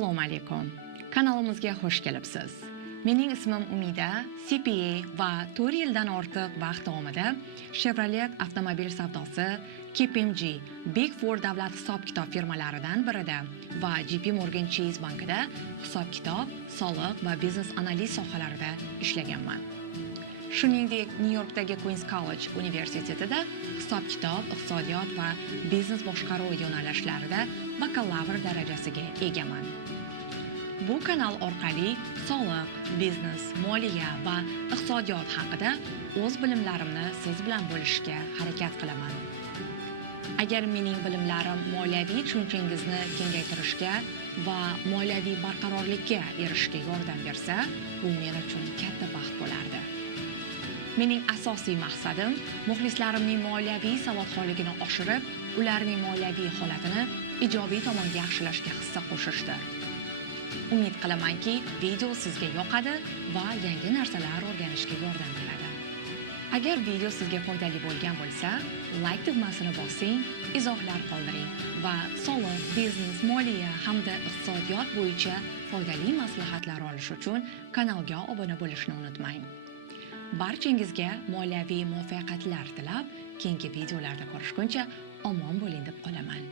Assalomu alaykum. Kanalimizga xush kelibsiz. Mening ismim Umida, CPA va 4 yildan ortiq vaqt davomida Chevrolet avtomobil savdosi, KPMG, Big Four davlat hisob-kitob firmalaridan birida va JP Morgan Chase bankida hisob-kitob, soliq va biznes analiz sohalarida ishlaganman. Shuningdek, New Yorkdagi Queens College universitetida hisob-kitob, iqtisodiyot va biznes boshqaruvi yo'nalishlarida bakalavr darajasiga egaman. Bu kanal orqali soliq, biznes, moliya va iqtisodiyot haqida o'z bilimlarimni siz bilan bo'lishga harakat qilaman. Agar mening bilimlarim moliyaviy tushunchangizni kengaytirishga va moliyaviy barqarorlikka erishishga yordam bersa, bu men uchun katta baxt bo'lardi. Mening asosiy maqsadim muxlislarimning moliyaviy savodxonligini oshirib, ularning moliyaviy holatini ijobiy tomonga yaxshilashga hissa qo'shishdir. Umid qilamanki, video sizga yoqadi va yangi narsalar o'rganishga yordam beradi. Agar video sizga foydali bo'lgan bo'lsa, like tugmasini bosing, izohlar qoldiring va soliq, biznes, moliya hamda iqtisodiyot bo'yicha foydali maslahatlar olish uchun kanalga obuna bo'lishni unutmang. Barchangizga moliyaviy muvaffaqiyatlar tilab, keyingi videolarda ko'rishguncha omon bo'ling deb qolaman.